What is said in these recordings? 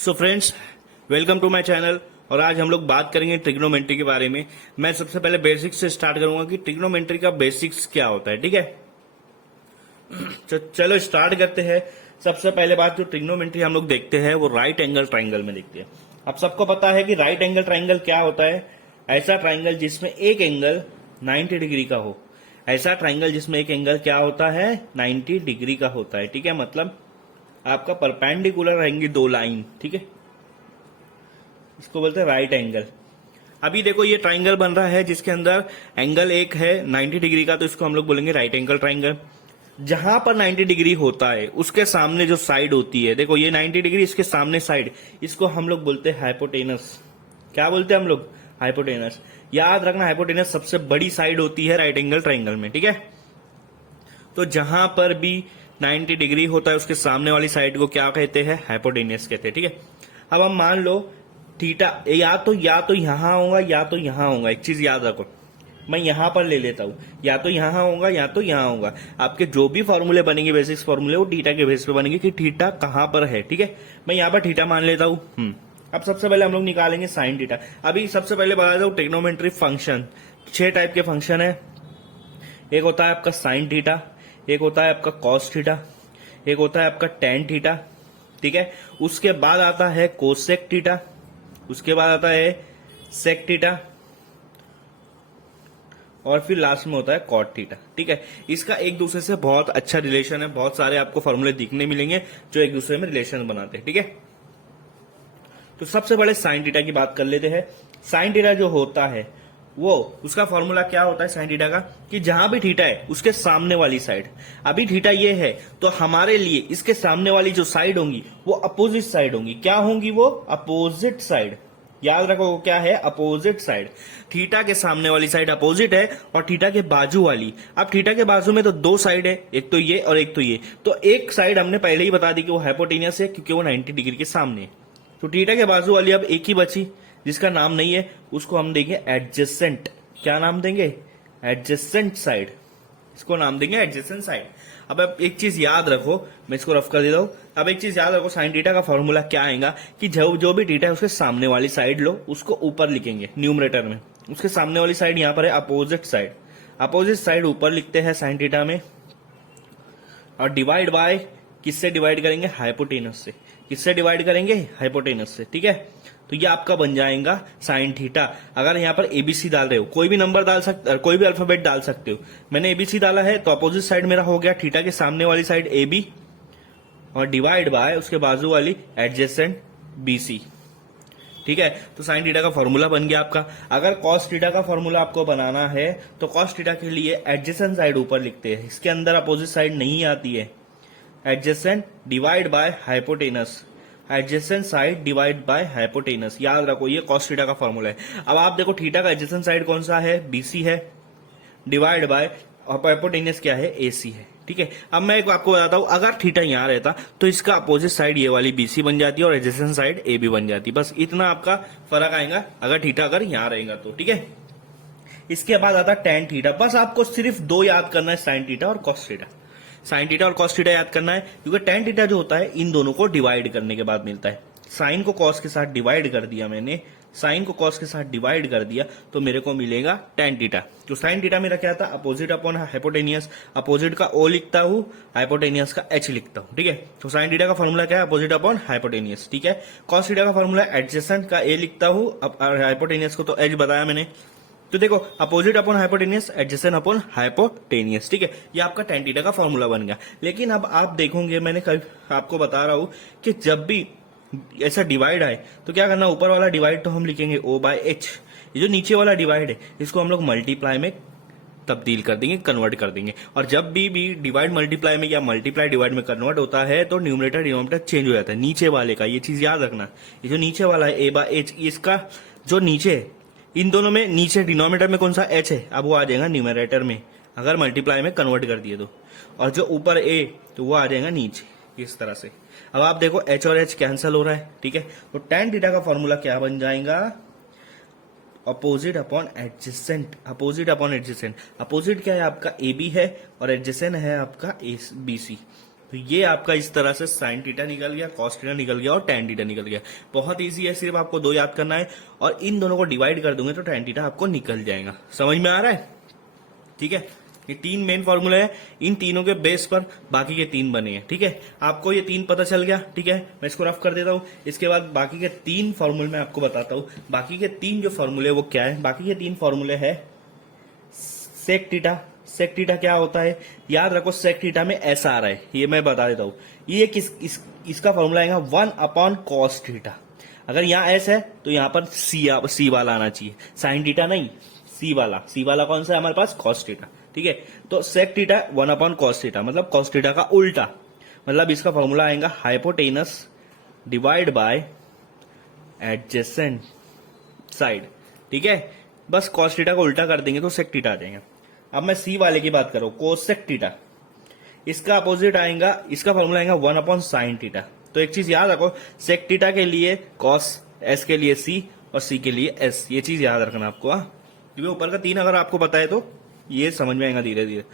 So friends, welcome to my channel. और आज हम लोग बात करेंगे ट्रिग्नोमेट्री के बारे में। मैं सबसे पहले बेसिक्स से स्टार्ट करूंगा कि ट्रिग्नोमेट्री का बेसिक्स क्या होता है। ठीक है, तो चलो स्टार्ट करते हैं। सबसे पहले बात जो ट्रिग्नोमेट्री हम लोग देखते हैं वो राइट एंगल ट्राइंगल में देखते हैं। अब सबको पता है कि राइट एंगल ट्राइंगल क्या होता है। ऐसा ट्राइंगल जिसमें एक एंगल 90 डिग्री का हो। ऐसा ट्राइंगल जिसमें एक एंगल क्या होता है, 90 डिग्री का होता है। ठीक है, मतलब आपका परपेंडिकुलर रहेंगी दो लाइन। ठीक है, इसको बोलते हैं राइट एंगल। अभी देखो ये ट्राइंगल बन रहा है जिसके अंदर एंगल एक है 90 डिग्री का, तो इसको हम लोग बोलेंगे राइट एंगल ट्राइंगल। जहां पर 90 डिग्री होता है उसके सामने जो साइड होती है, देखो ये 90 डिग्री, इसके सामने साइड, इसको हम लोग बोलते हैं हाइपोटेनस। क्या बोलते हैं हम लोग? हाइपोटेनस। याद रखना, हाइपोटेनस सबसे बड़ी साइड होती है राइट एंगल ट्राइंगल में। ठीक है, तो जहां पर भी 90 डिग्री होता है उसके सामने वाली साइड को क्या कहते हैं? हाइपोटेनस कहते हैं। ठीक है, अब हम मान लो थीटा या तो यहां होगा या तो यहां होगा। एक चीज याद रखो, मैं यहां पर ले लेता हूं, या तो यहां होगा या तो यहां होगा। आपके जो भी फॉर्मूले बनेंगे, बेसिक्स फॉर्मूले, वो थीटा के बेस पे बनेंगे कि थीटा कहां पर है। ठीक है, मैं यहां पर थीटा मान लेता हूं। अब सबसे पहले हम लोग निकालेंगे साइन थीटा। अभी सबसे पहले बता दो ट्रिग्नोमेट्री फंक्शन 6 टाइप के फंक्शन है। एक होता है आपका साइन थीटा, एक होता है आपका कॉस थीटा, एक होता है आपका टेन थीटा। ठीक है, उसके बाद आता है कोसेक थीटा, उसके बाद आता है सेक थीटा, और फिर लास्ट में होता है कॉट थीटा। ठीक है, इसका एक दूसरे से बहुत अच्छा रिलेशन है। बहुत सारे आपको फॉर्मूले दिखने मिलेंगे जो एक दूसरे में रिलेशन बनाते हैं। ठीक है, तो सबसे पहले साइन थीटा की बात कर लेते हैं। साइन थीटा जो होता है वो, उसका फॉर्मूला क्या होता है साइन थीटा का, कि जहां भी थीटा है उसके सामने वाली साइड, अभी थीटा ये है तो हमारे लिए इसके सामने वाली जो साइड होंगी वो अपोजिट साइड होंगी। क्या होंगी वो? Opposite side. याद रखो क्या है? Opposite side. थीटा के सामने वाली साइड अपोजिट है और थीटा के बाजू वाली, अब थीटा के बाजू में तो दो साइड है, एक तो ये और एक तो ये। तो एक साइड हमने पहले ही बता दी कि वो हाइपोटेनियस है क्योंकि वो 90 डिग्री के सामने है। तो थीटा के बाजू वाली अब एक ही बची जिसका नाम नहीं है, उसको हम देंगे एडजेसेंट। क्या नाम देंगे? Adjacent side. इसको नाम देंगे एडजेसेंट साइड। अब एक चीज याद रखो, मैं इसको रफ कर देता हूं। अब एक चीज याद रखो, साइन थीटा का फॉर्मूला क्या आएगा कि जो भी थीटा है उसके सामने वाली साइड लो, उसको ऊपर लिखेंगे न्यूमरेटर में। उसके सामने वाली साइड यहां पर है अपोजिट साइड। अपोजिट साइड ऊपर लिखते हैं साइन थीटा में, और डिवाइड बाय किससे डिवाइड करेंगे? हाइपोटेनस से। किससे डिवाइड करेंगे? हाइपोटेनस से। ठीक है, तो ये आपका बन जाएगा साइन थीटा। अगर यहाँ पर एबीसी डाल रहे हो, कोई भी नंबर डाल सकते, कोई भी अल्फाबेट डाल सकते हो। मैंने एबीसी डाला है तो अपोजिट साइड मेरा हो गया थीटा के सामने वाली साइड एबी, और डिवाइड बाय उसके बाजू वाली एडजेसेंट बीसी। ठीक है, तो साइन थीटा का फॉर्मूला बन गया आपका। अगर कॉस थीटा का फॉर्मूला आपको बनाना है तो कॉस थीटा के लिए एडजेसेंट साइड ऊपर लिखते हैं, इसके अंदर अपोजिट साइड नहीं आती है। Adjacent divide by hypotenuse, adjacent side divide by hypotenuse. याद रखो ये कॉस थीटा का फॉर्मूला है। अब आप देखो थीटा का एडजेसेंट साइड कौन सा है? बीसी है, डिवाइड बाय हाइपोटेनस क्या है? एसी है। ठीक है, अब मैं आपको बताता हूं, अगर थीटा यहां रहता तो इसका अपोजिट साइड ये वाली बीसी बन जाती है और एडजेसेंट साइड ए बी बन जाती। बस इतना आपका फर्क आएगा अगर थीटा अगर यहां रहेगा तो। ठीक है, इसके बाद आता टेन थीटा। बस आपको सिर्फ दो याद करना है, साइन थीटा और कॉस थीटा। साइन थीटा और कॉस थीटा याद करना है क्योंकि टेन थीटा जो होता है इन दोनों को डिवाइड करने के बाद मिलता है। साइन को कॉस के साथ डिवाइड कर दिया मैंने, साइन को कॉस के साथ डिवाइड कर दिया तो मेरे को मिलेगा टेन थीटा। तो साइन थीटा मेरा क्या था? Opposite upon hypotenuse. अपोजिट का ओ लिखता हूं, हाइपोटेनियस का एच लिखता हूं। ठीक है, तो साइन थीटा का फॉर्मूला क्या है? Opposite upon hypotenuse. ठीक है, कॉस थीटा का फॉर्मूला एडजेसेंट का ए लिखता हूं, हाइपोटेनियस को तो एच बताया मैंने। तो देखो opposite upon hypotenuse, adjacent upon hypotenuse. ठीक है, ये आपका टेन थीटा का फॉर्मूला बन गया। लेकिन अब आप देखोगे, मैंने आपको बता रहा हूं कि जब भी ऐसा डिवाइड आए तो क्या करना? ऊपर वाला डिवाइड तो हम लिखेंगे ओ बाय एच, ये जो नीचे वाला डिवाइड है इसको हम लोग मल्टीप्लाई में तब्दील कर देंगे, कन्वर्ट कर देंगे। और जब भी डिवाइड मल्टीप्लाई में या मल्टीप्लाई डिवाइड में कन्वर्ट होता है तो न्यूमरेटर डिनोमिनेटर चेंज हो जाता है नीचे वाले का। ये चीज याद रखना, ये जो नीचे वाला है ए बाय एच, इसका जो नीचे है, इन दोनों में नीचे डिनोमिनेटर में कौन सा? एच है, अब वो आ जाएगा न्यूमरेटर में अगर मल्टीप्लाई में कन्वर्ट कर दिए तो। और जो ऊपर ए तो वो आ जाएगा नीचे, इस तरह से। अब आप देखो एच और एच कैंसिल हो रहा है। ठीक है, तो टेन थीटा का फॉर्मूला क्या बन जाएगा? Opposite upon adjacent. Opposite upon adjacent, opposite क्या है आपका? ए बी है और एडजेसेंट है आपका बीसी। तो ये आपका इस तरह से साइन थीटा निकल गया, कॉस थीटा निकल गया और टैन थीटा निकल गया। बहुत इजी है, सिर्फ आपको दो याद करना है और इन दोनों को डिवाइड कर दूंगे तो टैन थीटा आपको निकल जाएगा। समझ में आ रहा है? ठीक है, ये तीन मेन फॉर्मूले हैं, इन तीनों के बेस पर बाकी के तीन बने हैं। ठीक है, आपको ये तीन पता चल गया। ठीक है, मैं इसको रफ कर देता हूं। इसके बाद बाकी के तीन फॉर्मूले मैं आपको बताता हूं। बाकी के तीन जो फॉर्मूले वो क्या है? बाकी के तीन फॉर्मूले है सेक थीटा। सेक थीटा क्या होता है? याद रखो, सेक थीटा में एस आ रहा है, ये मैं बता देता हूं। ये इसका फॉर्मूला आएगा 1/cos थीटा। अगर यहाँ एस है तो यहाँ पर सी वाला आना चाहिए, साइन थीटा नहीं, सी वाला कौन सा है हमारे पास? Cos theta. ठीक है, तो सेक थीटा 1/cos थीटा, मतलब कॉस थीटा का उल्टा। मतलब इसका फॉर्मूला आएगा hypotenuse divide by adjacent side. ठीक है, बस कॉस थीटा को उल्टा कर देंगे तो सेक थीटा आ जाएगा। अब मैं सी वाले की बात करूं, कोसेक थीटा, इसका अपोजिट आएगा, इसका फॉर्मूला आएगा 1/sin थीटा। तो एक चीज याद रखो, सेक थीटा के लिए कॉस, एस के लिए सी और सी के लिए एस, ये चीज याद रखना आपको। क्योंकि ऊपर का तीन अगर आपको पता है तो ये समझ में आएगा धीरे धीरे।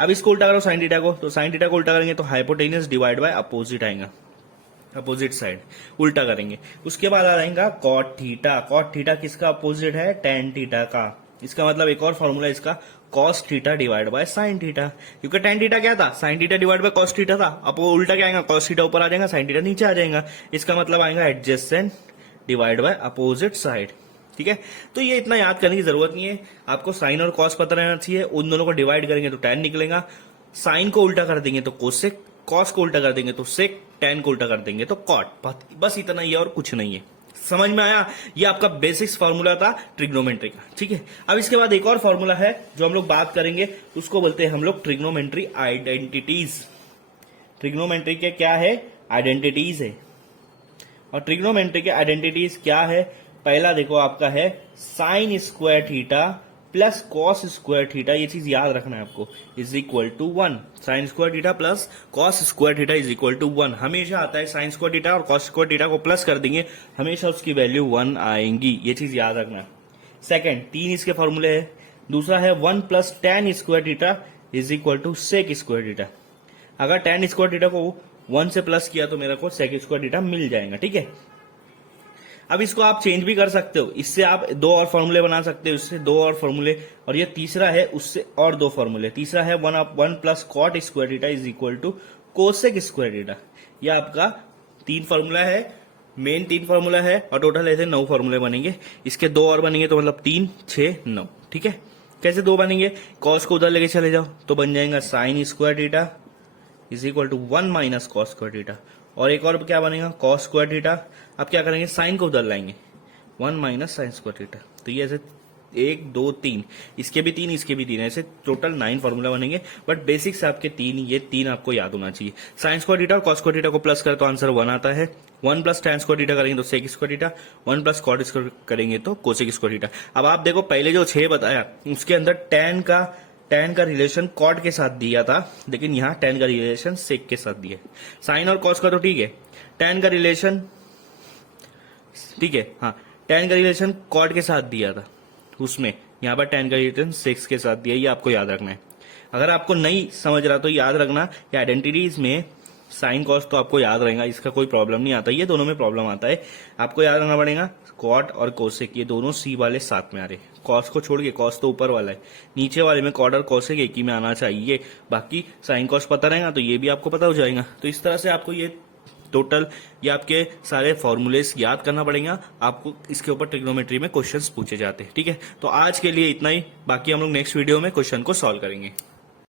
अब इसको उल्टा करो साइन थीटा को, तो साइन थीटा को उल्टा करेंगे तो हाइपोटेनस डिवाइड बाय अपोजिट आएगा, अपोजिट साइड उल्टा करेंगे। उसके बाद आ जाएगा कॉट थीटा। कॉट थीटा किसका अपोजिट है? टेन थीटा का। इसका मतलब एक और फॉर्मूला इसका cos theta divide by sine theta, क्योंकि टेन थीटा क्या था? Sine theta divide by cos theta था। अब वो उल्टा क्या आएगा? कॉस थीटा ऊपर आ जाएगा, साइन थीटा नीचे आ जाएगा। इसका मतलब आएगा adjacent divide by opposite side. ठीक है, तो ये इतना याद करने की जरूरत नहीं है, आपको साइन और कॉस पता रहना चाहिए। उन दोनों को डिवाइड करेंगे तो टैन निकलेगा, साइन को उल्टा कर देंगे तो कोसेक, कॉस को उल्टा कर देंगे तो सेक, टैन को उल्टा कर देंगे तो कॉट। बस इतना ही है और कुछ नहीं है। समझ में आया? ये आपका बेसिक्स फॉर्मूला था ट्रिग्नोमेट्री का। ठीक है, अब इसके बाद एक और फॉर्मूला है जो हम लोग बात करेंगे, उसको बोलते हैं हम लोग ट्रिग्नोमेट्री आइडेंटिटीज। ट्रिग्नोमेट्री के क्या है? आइडेंटिटीज है। और ट्रिग्नोमेट्री के आइडेंटिटीज क्या है? पहला देखो आपका है sine square theta plus cos square theta, ये चीज याद रखना है आपको, is equal to 1। Sine square theta plus cos square theta is equal to 1। हमेशा आता है साइन स्क्वायर थीटा और कॉस स्क्वायर थीटा को प्लस कर देंगे, हमेशा उसकी वैल्यू 1 आएंगी, ये चीज याद रखना है। सेकेंड, तीन इसके फॉर्मूले है। दूसरा है 1 plus tan square theta is equal to sec square theta. अगर टेन स्क्वायर थीटा को 1 से प्लस किया तो मेरे को सेक स्क्वायर थीटा मिल जाएगा। ठीक है, अब इसको आप चेंज भी कर सकते हो, इससे आप दो और फॉर्मूले बना सकते हो, इससे दो और फॉर्मूले, और ये तीसरा है उससे और दो फॉर्मूले। तीसरा है 1 plus cot square theta is equal to cosec square theta. ये आपका तीन फॉर्मूला है, मेन तीन फॉर्मूला है, और टोटल ऐसे 9 फॉर्मूले बनेंगे। इसके दो और बनेंगे तो मतलब 3, 6, 9। ठीक है, कैसे दो बनेंगे? कॉस को उधर लेके चले जाओ तो बन जाएगा sine square theta is equal to 1 minus cos square theta, और एक और क्या बनेगा? Cos square theta. अब क्या करेंगे? साइन को उधर लाएंगे, 1 माइनस साइन स्क्वायर थीटा। तो ये ऐसे 1, 2, 3, इसके भी 3, इसके भी 3, ऐसे टोटल 9 फॉर्मूला बनेंगे। बट बेसिक्स आपके तीन, ये तीन आपको याद होना चाहिए। साइन स्क्वायर थीटा और कॉस स्क्वायर थीटा को प्लस करें तो आंसर 1 आता है। 1 प्लस tan स्क्वायर थीटा करेंगे तो sec square theta, 1 plus cot square करेंगे तो कोसेक स्क्वायर थीटा। अब आप देखो, पहले जो 6 बताया उसके अंदर tan का रिलेशन कॉट के साथ दिया था, लेकिन यहाँ tan का रिलेशन सेक के साथ दिया। साइन और कॉस का तो ठीक है, tan का रिलेशन ठीक है, हाँ, tan का रिलेशन कॉट के साथ दिया था उसमें, यहाँ पर tan का रिलेशन सेक्स के साथ दिया। ये आपको याद रखना है। अगर आपको नहीं समझ रहा तो याद रखना कि आइडेंटिटीज में साइन कॉस तो आपको याद रहेगा, इसका कोई प्रॉब्लम नहीं आता, ये दोनों में प्रॉब्लम आता है। आपको याद रखना पड़ेगा कॉट और कोसेक, ये दोनों सी वाले साथ में आ रहे। कॉस को छोड़ के, कॉस तो ऊपर वाला है, नीचे वाले में कॉट और कोसेक एक ही में आना चाहिए। बाकी साइन कॉस पता रहेगा तो ये भी आपको पता हो जाएगा। तो इस तरह से आपको ये टोटल ये आपके सारे फॉर्मूलेस याद करना पड़ेगा आपको। इसके ऊपर ट्रिग्नोमेट्री में क्वेश्चंस पूछे जाते हैं। ठीक है, तो आज के लिए इतना ही, बाकी हम लोग नेक्स्ट वीडियो में क्वेश्चन को सॉल्व करेंगे।